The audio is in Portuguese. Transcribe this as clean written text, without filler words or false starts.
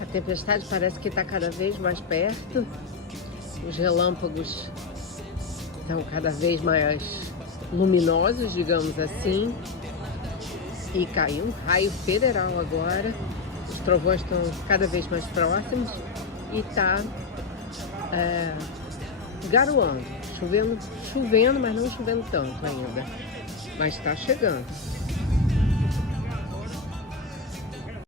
A tempestade parece que está cada vez mais perto. Os relâmpagos estão cada vez mais luminosos, digamos assim. E caiu um raio federal agora. Os trovões estão cada vez mais próximos. E está garoando. Chovendo, mas não chovendo tanto ainda. Mas está chegando.